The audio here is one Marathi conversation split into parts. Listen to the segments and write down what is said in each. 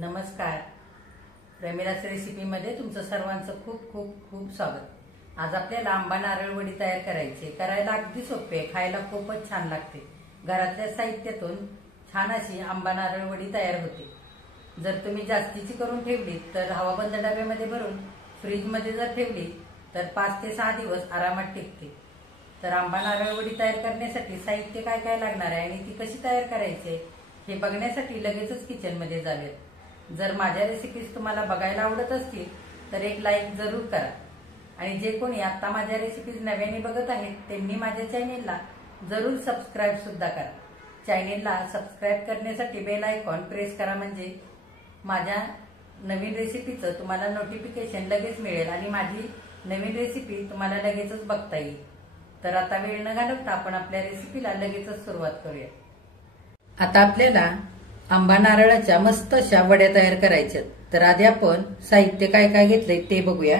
नमस्कार. प्रेमिलास रेसिपीमध्ये तुमचं सर्वांचं खूप खूप खूप स्वागत. आज आपल्याला आंबा नारळ वडी तयार करायची. करायला अगदी सोपे, खायला खूपच छान लागते. घरातल्या साहित्यातून छान अशी आंबा नारळ वडी तयार होते. जर तुम्ही जास्तीची करून ठेवली तर हवाबंद डब्यामध्ये भरून फ्रीजमध्ये जर ठेवली तर 5 ते 6 दिवस आरामात टिकते. तर आंबा नारळ वडी तयार करण्यासाठी साहित्य काय काय लागणार आहे आणि ती कशी तयार करायची हे बघण्यासाठी लगेचच किचनमध्ये जाऊयात. जर माझ्या रेसिपीज तुम्हाला बघायला आवडत असतील तर एक लाईक जरूर करा आणि जे कोणी आता माझ्या रेसिपीज नव्याने बघत आहेत त्यांनी माझ्या चॅनेलला जरूर सबस्क्राईब सुद्धा करा. चॅनेलला सबस्क्राईब करण्यासाठी बेल आयकॉन प्रेस करा, म्हणजे माझ्या नवीन रेसिपीचं तुम्हाला नोटिफिकेशन लगेच मिळेल आणि माझी नवीन रेसिपी तुम्हाला लगेचच बघता येईल. तर आता वेळ न घालवता आपण आपल्या रेसिपीला लगेचच सुरुवात करूया. आता आपल्याला आंबा नारळाच्या मस्त अशा वड्या तयार करायच्यात. तर आधी आपण साहित्य काय काय घेतलंय ते बघूया.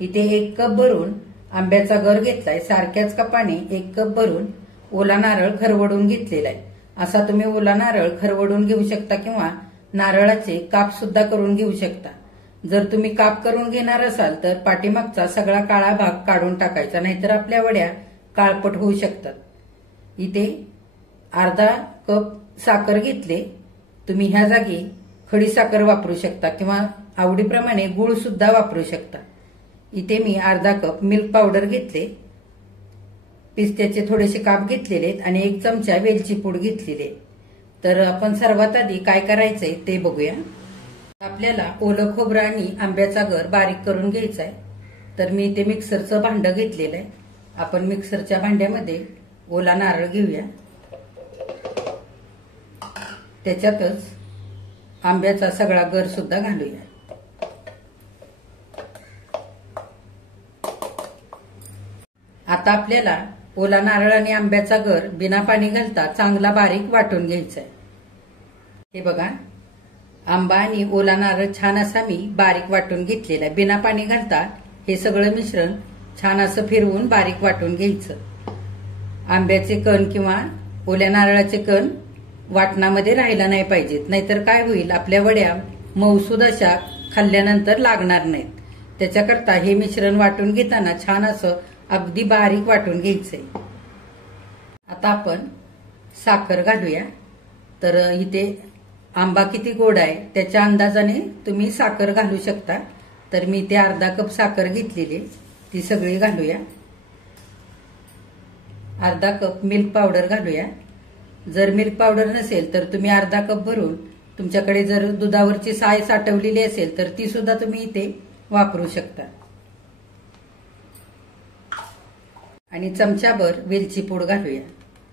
इथे 1 कप भरून आंब्याचा गर घेतलाय. सारख्याच कपाने 1 कप भरून ओला नारळ खरवडून घेतलेला आहे. असा तुम्ही ओला नारळ खरवडून घेऊ शकता किंवा नारळाचे काप सुद्धा करून घेऊ शकता. जर तुम्ही काप करून घेणार असाल तर पाठीमागचा सगळा काळा भाग काढून टाकायचा, नाहीतर आपल्या वड्या काळपट होऊ शकतात. इथे अर्धा कप साखर घेतले. तुम्ही ह्या जागी खडी साखर वापरू शकता किंवा आवडीप्रमाणे गूळ सुद्धा वापरू शकता. इथे मी अर्धा कप मिल्क पावडर घेतले. पिस्त्याचे थोडेसे काप घेतलेले आहेत आणि 1 चमचा वेलची पूड घेतलेली. तर आपण सर्वात आधी काय करायचंय ते बघूया. आपल्याला ओलं खोबरं आणि आंब्याचा गर बारीक करून घ्यायचा आहे. तर मी इथे मिक्सरचं भांडं घेतलेलं आहे. आपण मिक्सरच्या भांड्यामध्ये ओला नारळ घेऊया. त्याच्यातच आंब्याचा सगळा गर सुद्धा घालूया. आता आपल्याला ओला नारळ आणि आंब्याचा गर बिना पाणी घालता चांगला बारीक वाटून घ्यायचा आहे. हे बघा, आंबा आणि ओला नारळ छान असा मी बारीक वाटून घेतलेला आहे. बिना पाणी घालता हे सगळं मिश्रण छान असं फिरवून बारीक वाटून घ्यायचं. आंब्याचे कण किंवा ओल्या नारळाचे कण वाटणामध्ये राहायला नाही पाहिजेत, नाहीतर काय होईल, आपल्या वड्या मऊसूद अशा खाल्ल्यानंतर लागणार नाहीत. त्याच्याकरता हे मिश्रण वाटून घेताना छान असं अगदी बारीक वाटून घ्यायचंय. आता आपण साखर घालूया. तर इथे आंबा किती गोड आहे त्याच्या अंदाजाने तुम्ही साखर घालू शकता. तर मी इथे अर्धा कप साखर घेतलेली, ती सगळी घालूया. अर्धा कप मिल्क पावडर घालूया. जर मिल्क पावडर नसेल तर तुम्ही अर्धा कप भरून, तुमच्याकडे जर दुधावरची साय साठवलेली असेल तर ती सुद्धा तुम्ही इथे वापरू शकता. आणि चमचाभर वेलची पूड घालूया.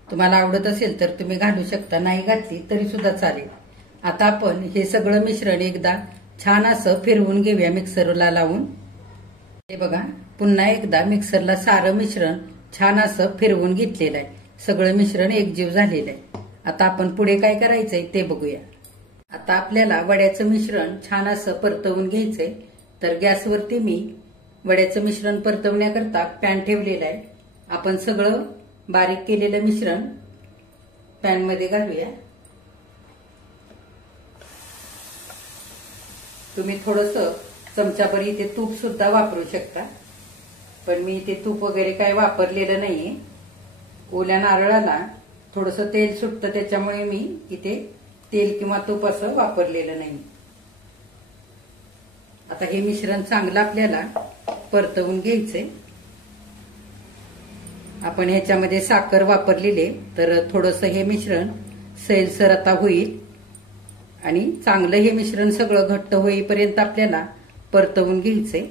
तुम्हाला आवडत असेल तर तुम्ही घालू शकता, नाही घातली तरी सुद्धा चालेल. आता आपण हे सगळं मिश्रण एकदा छान असं फिरवून घेऊया मिक्सरला लावून. हे बघा, पुन्हा एकदा मिक्सरला सारं मिश्रण छान असं फिरवून घेतलेलं आहे. सगळं मिश्रण एकजीव झालेलं आहे. आता आपण पुढे काय करायचंय ते बघूया. आता आपल्याला वड्याचं मिश्रण छान असं परतवून घ्यायचंय. तर गॅसवरती मी वड्याचं मिश्रण परतवण्याकरता पॅन ठेवलेला आहे. आपण सगळं बारीक केलेलं मिश्रण पॅनमध्ये घालूया. तुम्ही थोडंसं चमचाभर इथे तूप सुद्धा वापरू शकता, पण मी इथे तूप वगैरे काय वापरलेलं नाहीये. ओल्या नारळाला थोडंसं तेल सुटतं, त्याच्यामुळे मी इथे तेल किंवा तूप असं वापरलेलं नाही. आता हे मिश्रण चांगलं आपल्याला परतवून घ्यायचंय. आपण ह्याच्यामध्ये साखर वापरलेले, तर थोडंसं हे मिश्रण सैलसर आता होईल आणि चांगलं हे मिश्रण सगळं घट्ट होईपर्यंत आपल्याला परतवून घ्यायचंय.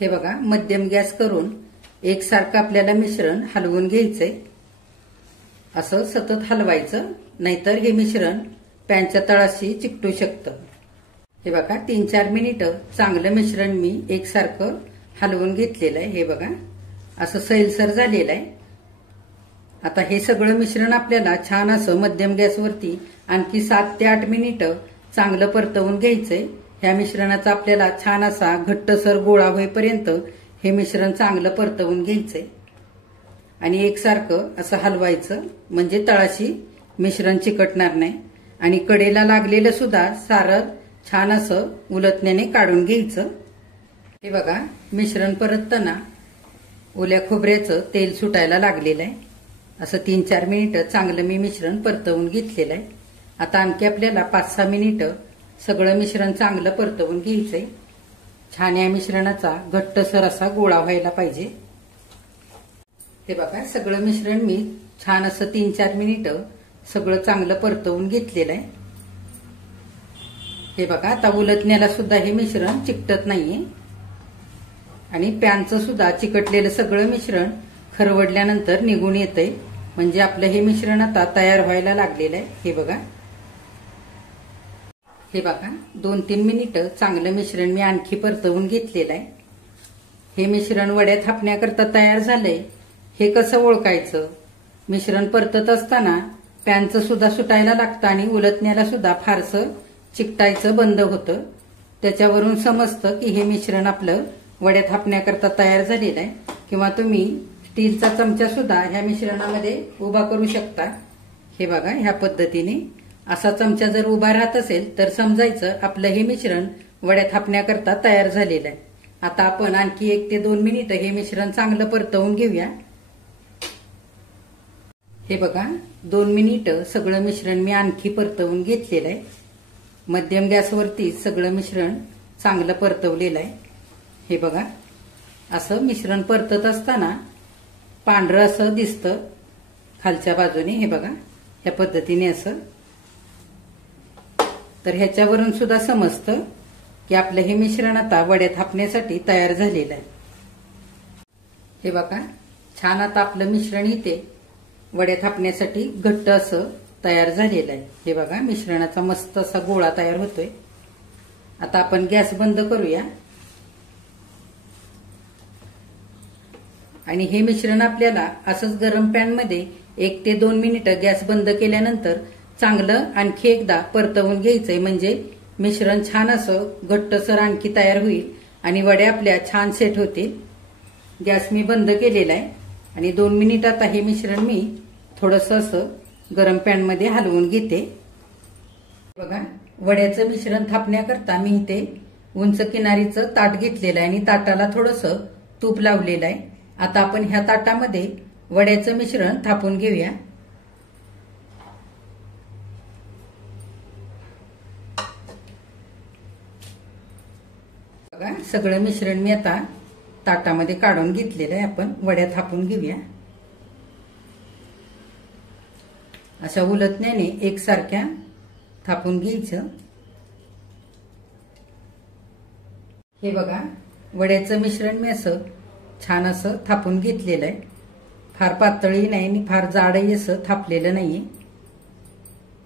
हे बघा, मध्यम गॅस करून एकसारखं आपल्याला मिश्रण हलवून घ्यायचंय. असं सतत हलवायचं, नाहीतर हे मिश्रण पॅनच्या तळाशी चिकटू शकतं. हे बघा, 3-4 मिनिटं चांगलं मिश्रण मी एकसारखं हलवून घेतलेलं आहे. हे बघा, असं सैलसर झालेलं आहे. आता हे सगळं मिश्रण आपल्याला छान असं मध्यम गॅसवरती आणखी 7 ते 8 मिनिटं चांगलं परतवून घ्यायचंय. ह्या मिश्रणाचा आपल्याला छान असा घट्टसर गोळा होईपर्यंत हे मिश्रण चांगलं परतवून घ्यायचंय आणि एकसारखं असं हलवायचं, म्हणजे तळाशी मिश्रण चिकटणार नाही. आणि कडेला लागलेलं सुद्धा सारं छान असं उलटण्याने काढून घ्यायचं। हे बघा, मिश्रण परतताना ओल्या खोबऱ्याचं तेल सुटायला लागलेलं आहे। असं 3-4 मिनिटं चांगलं मी मिश्रण परतवून घेतलेलं आहे। आता आणखी आपल्याला 5-6 मिनिटं सगळं मिश्रण चांगलं परतवून घ्यायचंय। छान या मिश्रणाचा घट्टसर असा गोळा व्हायला पाहिजे। हे बघा, सगळं मिश्रण मी छान असं 3-4 मिनिटं सगळं चांगलं परतवून घेतलेलं आहे। हे बघा, आता उलटण्याला सुद्धा हे मिश्रण चिकटत नाहीये आणि पॅनचं सुद्धा चिकटलेलं सगळं मिश्रण खरवडल्यानंतर निघून येतंय, म्हणजे आपलं हे मिश्रण आता तयार व्हायला लागलेलं आहे। हे बघा 2-3 मिनिटं चांगलं मिश्रण मी आणखी परतवून घेतलेलं आहे। हे मिश्रण वड्या थापण्याकरता तयार झालंय हे कसं ओळखायचं? मिश्रण परतत असताना पॅनचं सुद्धा सुटायला लागतं आणि उलटण्याला सुद्धा फारसं चिकटायचं बंद होतं। त्याच्यावरून समजतं की हे मिश्रण आपलं वड्या थापण्याकरता तयार झालेलं आहे। किंवा तुम्ही स्टीलचा चमचा सुद्धा ह्या मिश्रणामध्ये उभा करू शकता। हे बघा, ह्या पद्धतीने असा चमचा जर उभा राहत असेल तर समजायचं आपलं हे मिश्रण वड्या थापण्याकरता तयार झालेलं आहे। आता आपण आणखी 1 ते 2 मिनिटं हे मिश्रण चांगलं परतवून घेऊया। हे बघा, 2 मिनिटं सगळं मिश्रण मी आणखी परतवून घेतलेलं आहे। मध्यम गॅसवरती सगळं मिश्रण चांगलं परतवलेलं आहे। हे बघा, असं मिश्रण परतत असताना पांढरं असं दिसतं खालच्या बाजूने। हे बघा, ह्या पद्धतीने असं, तर ह्याच्यावरून सुद्धा समजतं की आपलं हे मिश्रण आता वड्या थापण्यासाठी तयार झालेलं आहे। हे बघा, छान आता आपलं मिश्रण इथे वड्या थापण्यासाठी घट्ट असं तयार झालेलं आहे। हे बघा, मिश्रणाचा मस्त असा गोळा तयार होतोय। आता आपण गॅस बंद करूया आणि हे मिश्रण आपल्याला असंच गरम पॅन मध्ये 1 ते 2 मिनिटं गॅस बंद केल्यानंतर चांगलं आणखी एकदा परतवून घ्यायचंय, म्हणजे मिश्रण छान असं घट्टसर आणखी तयार होईल आणि वड्या आपल्या छान सेट होतील। गॅस मी बंद केलेला आहे आणि 2 मिनिटात हे मिश्रण मी थोडंसं असं गरम पॅन मध्ये हलवून घेते। बघा, वड्याचं मिश्रण थापण्याकरता मी इथे उंच किनारीचं ताट घेतलेलं आहे आणि ताटाला थोडंसं तूप लावलेलं आहे। आता आपण ह्या ताटामध्ये वड्याचं मिश्रण थापून घेऊया। बघा, सगळं मिश्रण मी आता ताटामध्ये काढून घेतलेलं आहे। आपण वड्या थापून घेऊया। अशा उलटण्याने एकसारख्या थापून घ्यायचं। हे बघा, वड्याचं मिश्रण मी असं छान असं थापून घेतलेलं आहे। फार पातळही नाही आणि फार जाडही असं थापलेलं नाहीये।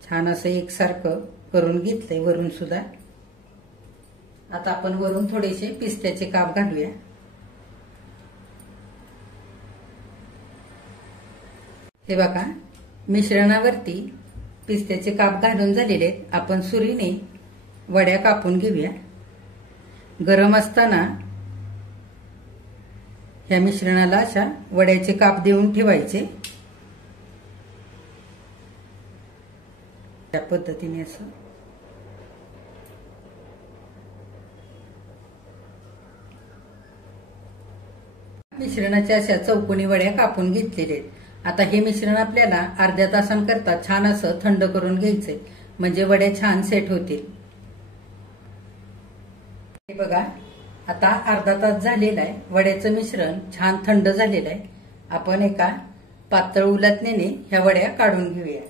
छान असं एकसारखं करून घेतलंय वरून सुद्धा। आता आपण वरून थोडेसे पिस्त्याचे काप घालूया। हे बघा, मिश्रणावरती पिस्त्याचे काप घालून झालेले आहेत। आपण सुरीने वड्या कापून घेऊया। गरम असताना ह्या मिश्रणाला अशा वड्याचे काप देऊन ठेवायचे। या पद्धतीने असं मिश्रणाच्या अशा चौकोनी वड्या कापून घेतलेल्या आहेत। आता हे मिश्रण आपल्याला अर्ध्या तासांकरता छान असं थंड करून घ्यायचंय, म्हणजे वड्या छान सेट होतील। हे बघा, आता अर्धा तास झालेला आहे। वड्याचं मिश्रण छान थंड झालेलं आहे। आपण एका पातळ उलटण्याने ह्या वड्या काढून घेऊया।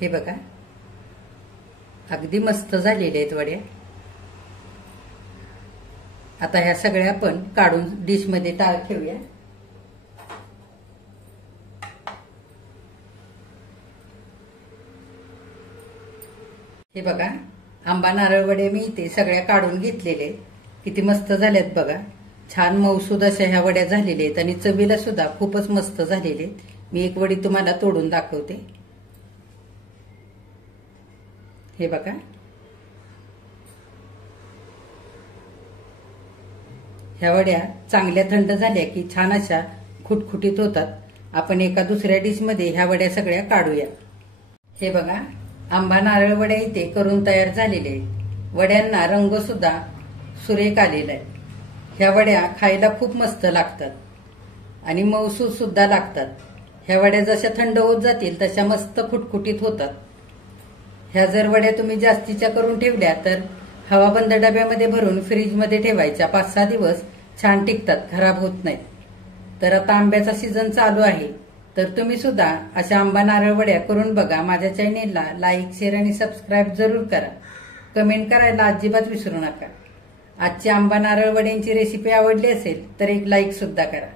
हे बघा, अगदी मस्त झालेल्या आहेत वड्या। आता ह्या सगळ्या आपण काढून डिश मध्ये ठेवूया। हे बघा, आंबा नारळ वडे मी इथे सगळ्या काढून घेतलेले। किती मस्त झाल्यात बघा, छान मऊसूद अशा ह्या वड्या झालेल्या आहेत आणि चवीला सुद्धा खूपच मस्त झालेले आहेत। मी एक वडी तुम्हाला तोडून दाखवते। हे बघा, ह्या वड्या चांगल्या थंड झाल्या की छान अशा खुटखुटीत होतात आपण एका दुसऱ्या डिशमध्ये ह्या वड्या सगळ्या काढूया। हे बघा, आंबा नारळ वड्या इथे करून तयार झालेले आहेत। वड्यांना रंग सुद्धा सुरेख आलेला आहे। ह्या वड्या खायला खूप मस्त लागतात आणि मऊसूद सुद्धा लागतात। ह्या वड्या जशा थंड होत जातील तशा मस्त खुटखुटीत होतात। ह्या जर वड्या तुम्ही जास्तीच्या करून ठेवल्या तर हवाबंद डब्यामध्ये भरून फ्रीजमध्ये ठेवायच्या, 5-6 दिवस छान टिकतात, खराब होत नाहीत। तर आता आंब्याचा सीझन चालू आहे, तर तुम्ही सुद्धा अशा आंबा नारळ वड्या करून बघा। माझ्या चॅनेलला लाईक, शेअर आणि सबस्क्राईब जरूर करा। कमेंट करायला अजिबात विसरू नका। आजची आंबा नारळ वड्यांची रेसिपी आवडली असेल तर एक लाईक सुद्धा करा।